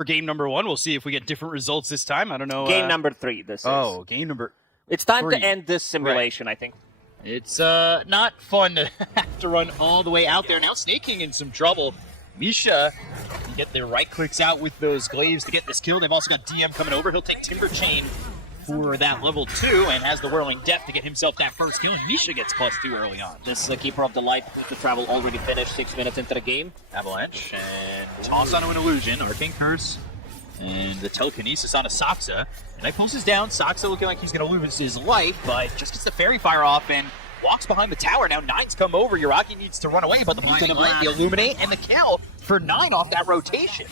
For game number 1, we'll see if we get different results this time. I don't know. Game number 3, this is. Oh, game number... It's time 3. to end this simulation, I think. It's not fun to have to run all the way out there. Now Snake King in some trouble. Misha can get their right clicks out with those glaives to get this kill. They've also got DM coming over. He'll take Timber Chain for that level 2 and has the Whirling Death to get himself that first kill. And Misha gets +2 early on. This is the Keeper of the Light with the travel already finished 6 minutes into the game. Avalanche and toss onto an illusion. Arcane Curse and the telekinesis on a Saksa. And that pulses down. Saksa looking like he's going to lose his life, but just gets the Fairy Fire off and walks behind the tower. Now 9's come over. Yuragi needs to run away, but the Blinding Light, the Illuminate, and the kill for 9 off that rotation.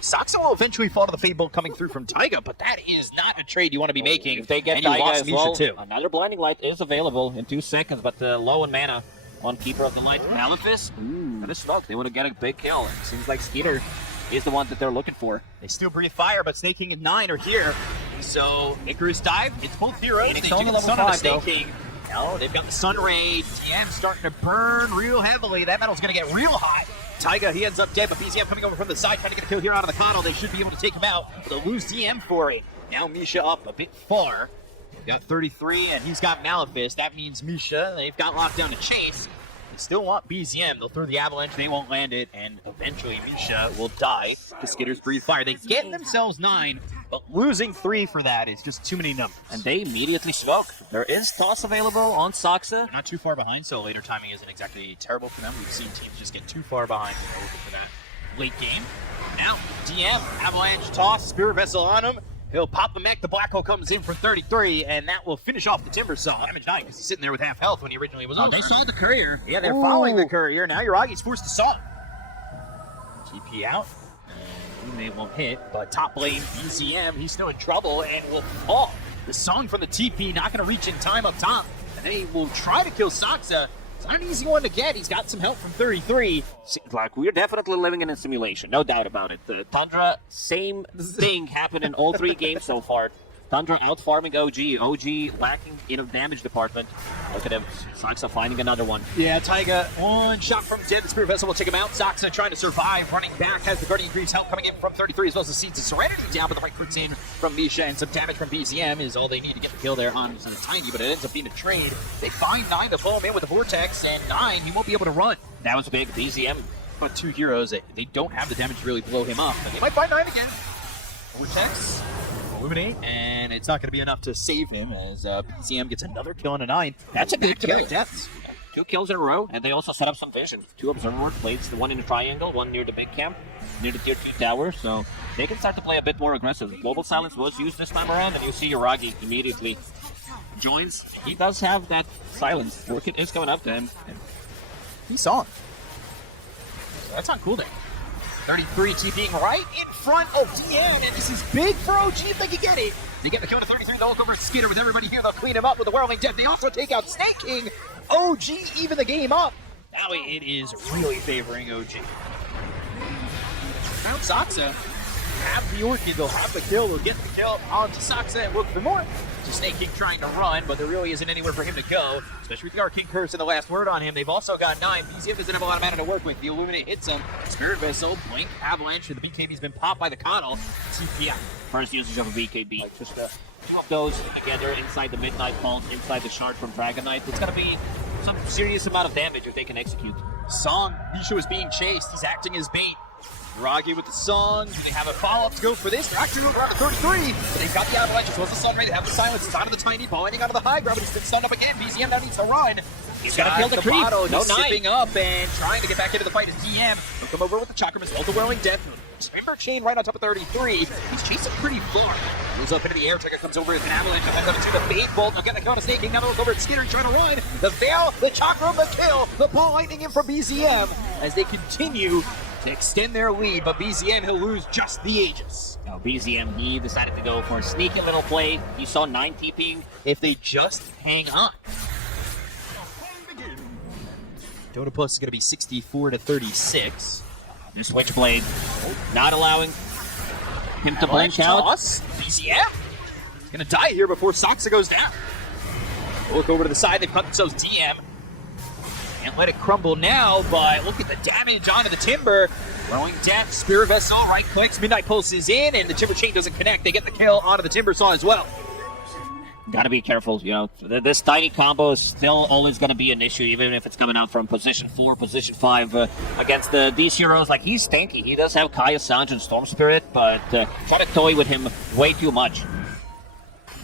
Saksa will eventually fall to the Fade Bolt coming through from Taiga, but that is not a trade you want to be making. If they get and you Taiga lost as Misha well, too. Another Blinding Light is available in 2 seconds, but low in mana on Keeper of the Light. Malefice, that is smoke. They want to get a big kill. It seems like Skeeter is the one that they're looking for. They still breathe fire, but Snake King and 9 are here. So Icarus dive, it's both heroes. It's They only do the level Sun on the 5 Snake though. King. No, they've got the Sun Ray. DM starting to burn real heavily. That metal's going to get real hot. Taiga, he ends up dead, but BZM coming over from the side, trying to get a kill here out of the Coddle. They should be able to take him out, but they'll lose DM for it. Now Misha up a bit far. Got 33, and he's got Malefice. That means Misha, they've got locked down to chase. They still want BZM. They'll throw the Avalanche, they won't land it, and eventually Misha will die to Skitter's Breathe Fire. They get themselves 9, but losing 3 for that is just too many numbers. And they immediately smoke. There is toss available on Saksa. They're not too far behind, so later timing isn't exactly terrible for them. We've seen teams just get too far behind when they're looking for that late game. Now, DM, Avalanche toss, Spirit Vessel on him. He'll pop the mech, the Black Hole comes in for 33, and that will finish off the Timber Saw. Damage 9 because he's sitting there with half health when he originally was on. They saw the courier. Yeah, they're following the courier. Now Yuragi's forced to saw. TP out. And they won't hit, but top lane, BZM, he's still in trouble and will fall. The Song from the TP not going to reach in time up top, and they will try to kill Saksa. It's not an easy one to get. He's got some help from 33. Seems like we're definitely living in a simulation, no doubt about it. The Tundra, same thing happened in all 3 games so far. Tundra out-farming OG. OG lacking in a damage department. Look at him. Saksa finding another one. Yeah, Taiga, one shot from dead. The Spirit Vessel will take him out. Saksa trying to survive. Running back has the Guardian Greaves help coming in from 33, as well as the Seeds of Serenity down, but the right clicks in from Misha, and some damage from BZM is all they need to get the kill there on Tiny, but it ends up being a trade. They find 9 to pull him in with the Vortex, and 9, he won't be able to run. That was big. BZM. But 2 heroes, they don't have the damage to really blow him up, but they might find 9 again. Vortex. Illuminate, and it's not going to be enough to save him as BZM gets another kill on a 9. That's a big kill. Deaths. 2 kills in a row, and they also set up some vision. 2 observer plates, the one in the triangle, one near the big camp, near the tier 2 tower, so they can start to play a bit more aggressive. Global Silence was used this time around, and you see Yuragi immediately joins. He does have that silence. Orchid is coming up to him. He saw him. So that's on cooldown. 33 TPing right in front of DM, and this is big for OG if they can get it. They get the kill to 33, they'll look over at Skinner with everybody here, they'll clean him up with the Whirling Death. They also take out Snake King. OG even the game up. Now it is really favoring OG. Now Saksa have the Orchid, they'll have the kill, they'll get the kill onto Saksa and look for more. Just Snake King trying to run, but there really isn't anywhere for him to go, especially with the Arcane Curse and the last word on him. They've also got 9. BZM doesn't have a lot of mana to work with. The Illuminate hits him. Spirit Vessel, Blink, Avalanche, and the BKB's been popped by the Coddle. TP out. First usage of a BKB. Like just pop those together inside the Midnight Pulse, inside the Shard from Dragon Knight. It's going to be some serious amount of damage if they can execute. Song, Misha is being chased. He's acting as bait. Yuragi with the Song. They have a follow-up to go for this. They're actually moving around to 33, but they've got the Avalanche as well as the Sun Ray. They have the Silence. It's onto the Tiny, binding onto the High Ground, but he's been stunned up again. BZM now needs to run. He's got to kill the creep. Bottle. No He's sipping up and trying to get back into the fight as DM. He'll come over with the Chakram as well, the Whirling Death. Timber Chain right on top of 33. He's chasing pretty far. Moves up into the air. Trigger comes over as an Avalanche. He's going to the Fade Bolt. They'll get the kill on a Snake King. Now they'll look over at Skinner trying to run. The Veil, the Chakram, the kill. The Ball Lightning in from BZM as they continue to extend their lead, but BZM, he'll lose just the Aegis. Now BZM, he decided to go for a sneaky little play. You saw 9 TPing. If they just hang on. DOTA Plus is going to be 64 to 36. The Switchblade not allowing him to blink out. BZM he's going to die here before Saksa goes down. We'll look over to the side. They've cut themselves DM. and let it crumble now, but look at the damage onto the Timber. Throwing Death, Spirit Vessel, right clicks, Midnight Pulse is in, and the Timber Chain doesn't connect. They get the kill onto the Timber Saw as well. Gotta be careful, you know. This tiny combo is still always gonna be an issue, even if it's coming out from position 4, position 5 against these heroes. Like, he's tanky. He does have Kaya Sanj and Storm Spirit, but try to toy with him way too much.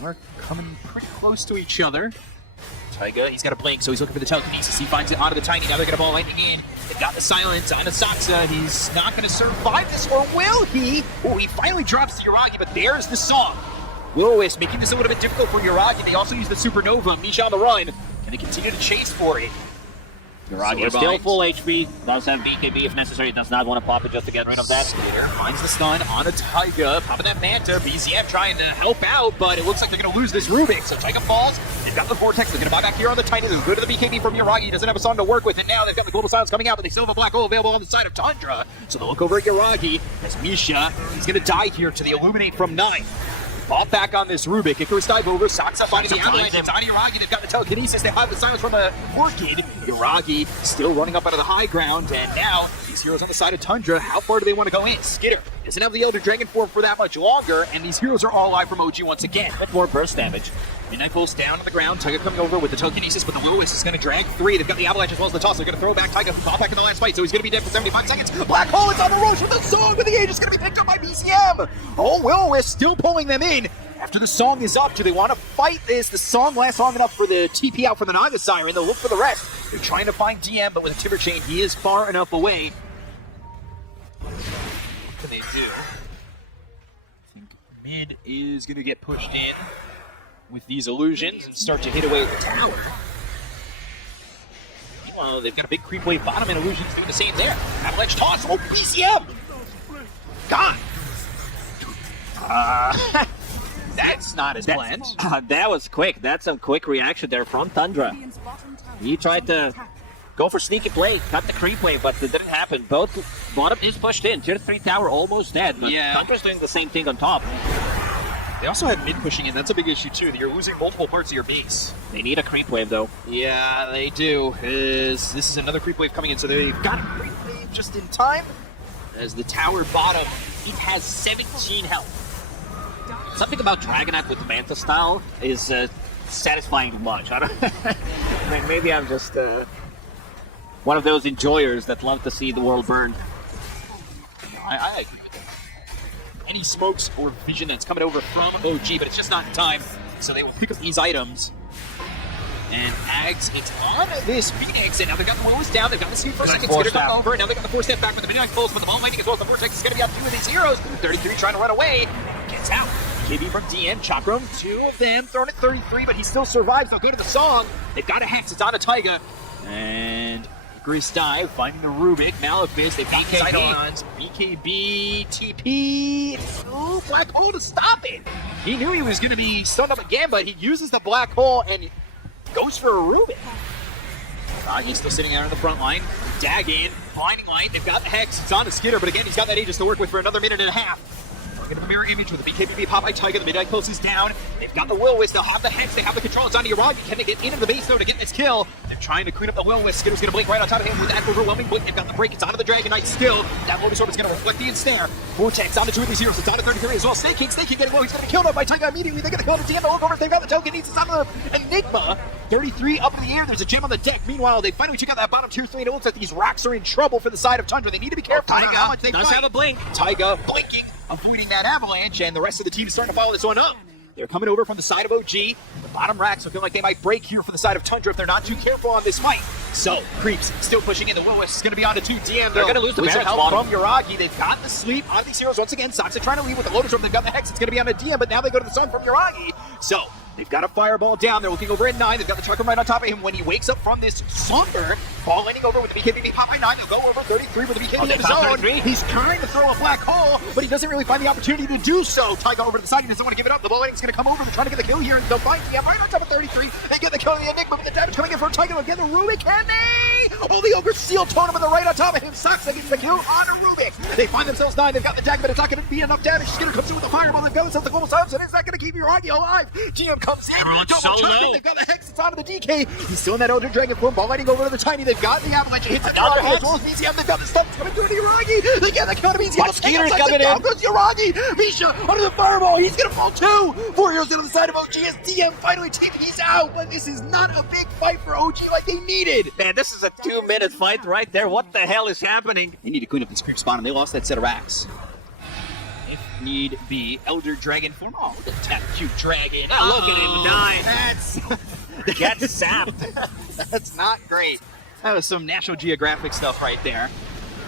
We're coming pretty close to each other. Taiga, he's got a blink, so he's looking for the telekinesis. He finds it onto the Tiny. Now they're going to ball lightning in. They've got the silence onto Saksa. He's not going to survive this, or will he? Oh, he finally drops the Yuragi, but there's the song. Will-O-Wisp making this a little bit difficult for Yuragi. They also use the Supernova. Misha on the run, and they continue to chase for it. Yuragi is still full HP, does have BKB if necessary, does not want to pop it just to get rid of that. Skater finds the stun on a Taiga, popping that Manta. BZM trying to help out, but it looks like they're going to lose this Rubik. So Taiga falls, they've got the Vortex, they're going to buy back here on the Tiny. They'll go to the BKB from Yuragi, he doesn't have a song to work with, and now they've got the Global Silence coming out, but they still have a Black Hole available on the side of Tundra. So they'll look over at Yuragi, as Misha, he's going to die here to the Illuminate from 9. Pop back on this Rubik. Icarus dive over. Saksa finding the avalanche. It's on Yuragi. They've got the telekinesis. They have the silence from a Orchid. Yuragi still running up out of the high ground. And now these heroes on the side of Tundra, how far do they want to go in? Skitter doesn't have the Elder Dragon form for that much longer. And these heroes are all alive from OG once again. A bit more burst damage. Midnight Pulse down on the ground. Taiga coming over with the telekinesis, but the Will-O-Wisp is going to drag 3. They've got the avalanche as well as the toss. They're going to throw back Taiga. Pop back in the last fight, so he's going to be dead for 75 seconds. Black Hole is on the Roche with the song, but the age is going to be picked up by BCM. Oh, Will-O-Wisp still pulling them in. After the song is up, do they want to fight this? The song lasts long enough for the TP out for the Naga Siren. They'll look for the rest. They're trying to find DM, but with a Timber Chain, he is far enough away. What can they do? I think mid is going to get pushed in with these illusions and start to hit away with the tower. Meanwhile, they've got a big creep wave bottom, and illusions doing the same there. Avalanche toss. Oh, BCM! Gone! That's not as planned. That was quick. That's some quick reaction there from Tundra. He tried to go for sneaky play, cut the creep wave, but it didn't happen. Both bottom is pushed in. Tier 3 tower almost dead, but yeah. Tundra's doing the same thing on top. They also have mid pushing in. That's a big issue too. You're losing multiple parts of your base. They need a creep wave though. Yeah, they do. This is another creep wave coming in, so they've got a creep wave just in time. As the tower bottom, it has 17 health. Something about Dragonite with the Manta style is satisfying to watch. I don't. Maybe I'm just one of those enjoyers that love to see the world burn. I agree with that. Any smokes or vision that's coming over from OG, but it's just not in time. So they will pick up these items. And Ags, it's on this Phoenix, and now they've got the Will-O-Wisp down, they've got the Seed for a second, it's gonna come over, and now they've got the 4-step back with the Midnight Pulse, but the Ball Lightning as well as the Vortex is gonna be on 2 of these heroes. 33 trying to run away, gets out. KB from DM, Chakram, 2 of them, thrown at 33, but he still survives. They'll go to the song. They've got a Hex, it's on a Taiga. And Gris Dive, finding the Rubik, Malefice, they've got Sidons, BKB, TP, oh, Black Hole to stop it. He knew he was gonna be stunned up again, but he uses the Black Hole and goes for a Rubik. He's still sitting there on the front line. Dag in, Blinding Light, they've got the Hex, it's on the Skitter, but again, he's got that Aegis to work with for another minute and a half. Look at the mirror image with the BKB pop by Taiga, the Midnight Pulse is down. They've got the Will-O-Wisp, they'll have the Hex, they have the control, it's on Yuragi. Can they get into the base though to get this kill? They're trying to clean up the Will-O-Wisp. Skitter's gonna blink right on top of him with that overwhelming blink. They've got the break, it's onto the Dragonite still. That Lotus Orb is gonna reflect the ensnare. Vortex onto 2 of these heroes, it's onto 33 as well. Snake King getting low, he's gonna be killed up by Taiga immediately. They get the kill to DM, look over, they've got the telekinesis onto the Enigma. 33 up in the air, there's a gem on the deck. Meanwhile, they finally check out that bottom tier 3, and it looks like these rocks are in trouble for the side of Tundra. They need to be careful how much they does fight. have a blink. Taiga blinking, avoiding that avalanche, and the rest of the team is starting to follow this one up. They're coming over from the side of OG. The bottom racks looking like they might break here for the side of Tundra if they're not too careful on this fight. So, Creeps still pushing in. The Will-O-Wisp is going to be on to 2 DM. They're going to lose the help bottom. from Yuragi. They've got the sleep on these heroes once again. Saksa trying to leave with the Lotus Orb. They've got the Hex. It's going to be on to DM, but now they go to the Sun from Yuragi. So, they've got a Fireball down. They're looking over at 9. They've got the Chakram right on top of him. When he wakes up from this Sunburn, Ball landing over with the BKB pop by 9. He'll go over 33 with the BKB in his own. He's trying to throw a Black Hole, but he doesn't really find the opportunity to do so. Taiga over to the side. He doesn't want to give it up. The Ball landing's going to come over. They're trying to get the kill here. And they'll find DM right on top of 33. They get the kill of the Enigma, but the damage coming in for Taiga again. The Rubik, can they? Oh, the Ogre Seal Totem on the right on top of him. Sucks against the kill on Rubik. They find themselves 9. They've got the dagger, but it's not going to be enough damage. Skinner comes in with the fireball. They've got themselves the global subs, and it's not going to keep Uragi alive. GM comes in. Double chucking. They've got the Hex. It's onto the DK. He's still in that Elder Dragon form. Ball lighting over to the Tiny. They've got the Avalanche. It hits the Uragi as well as BZM. They've got the stuff coming through to Uragi. They get the count of BZM. But Skeeter's coming in. Down goes Uragi. Misha under the fireball. He's going to fall too. 4 heroes on the side of OG as DM finally TP's out. But this is not a big fight for OG like they needed. Man, this is a 2-minute fight right there. What the hell is happening? They need to clean up this creep spawn, and they lost that set of racks. If need be, Elder Dragon form. Oh, look at that cute dragon. Look at him die. That's Get sapped. that's not great. That was some National Geographic stuff right there.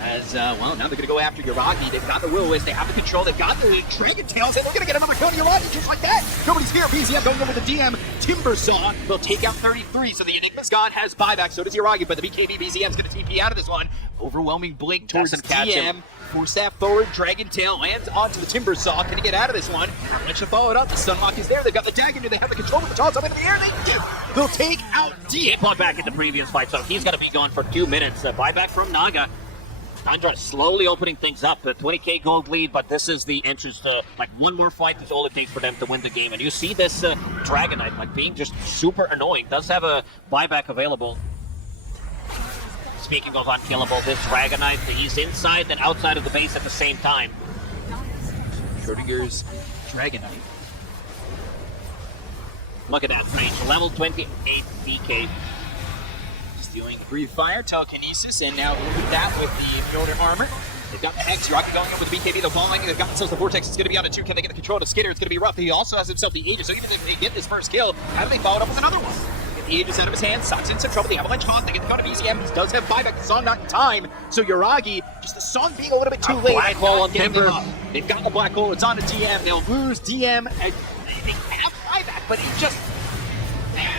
As, well, now they're going to go after Uragi. They've got the Will-O-Wisp, they have the control, they've got the Dragon Tails, and they're going to get another kill to Uragi just like that. Nobody's here. BZM going over the DM. Timbersaw will take out 33, so the Enigma's God has buyback. So does Uragi, but the BKB BZM is going to TP out of this one. Overwhelming blink towards Doesn't catch him. DM. Force that forward. Dragon Tail lands onto the Timbersaw. Can he get out of this one? Let's follow it up. The Stunlock is there. They've got the dagger. Do they have the control with the toss up into the air? They do. They'll take out DM. He fought back in the previous fight, so he's going to be gone for 2 minutes. Buyback from Naga. TUNDRA slowly opening things up. A 20k gold lead, but this is the entrance to, like, one more fight is all it takes for them to win the game. And you see this Dragonite, like, being just super annoying. Does have a buyback available. Speaking of unkillable, this Dragonite, he's inside and outside of the base at the same time. Schrodinger's Dragonite. Look at that range. Level 28 DK. Stealing Breathe Fire, Telekinesis, and now look at that with the Mjolnir armor. They've got the Hex, Rocket going up with the BKB, the balling, they've got themselves the Vortex, it's going to be on a 2, can they get the control to Skitter? It's going to be rough. He also has himself the Aegis, so even if they get this first kill, how do they follow it up with another one? Get the Aegis out of his hand, sucks in some trouble, the Avalanche Hawk, they get the gun of BZM, he does have buyback, the Song not in time, so Uragi, just the Song being a little bit too late. Black hole on Timber. They've got the Black Hole, it's on the DM, they'll lose DM, and they have buyback, but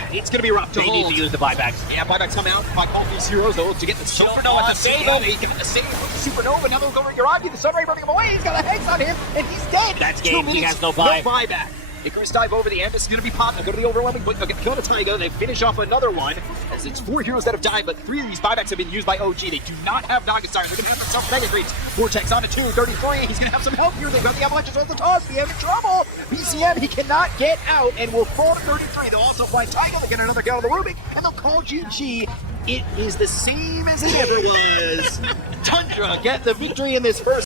it's going to be rough to They hold. need to use the buybacks. Yeah, buybacks come out by calling these heroes though to get the Supernova at the save him. He can save with the Supernova. Now they'll go over Uragi. The Sunray running him away. He's got a Hex on him, and he's dead. That's 2 game. He minutes, has no buy. No buyback. Icarus dive over the Ambus is going to be popped. They'll go to the overwhelming blink. They'll get killed a Tiger. They finish off another one. As it's 4 heroes that have died, but 3 of these buybacks have been used by OG. They do not have Nagastar. They're going to have themselves Mega Creeps. Vortex on a 2, 33. He's going to have some help here. They've got the Avalanches on the toss. BM in trouble. BCM, he cannot get out and will fall to 33. They'll also find Tiger. They get another kill on the Rubik, and they'll call GG. It is the same as it ever was. TUNDRA get the victory in this first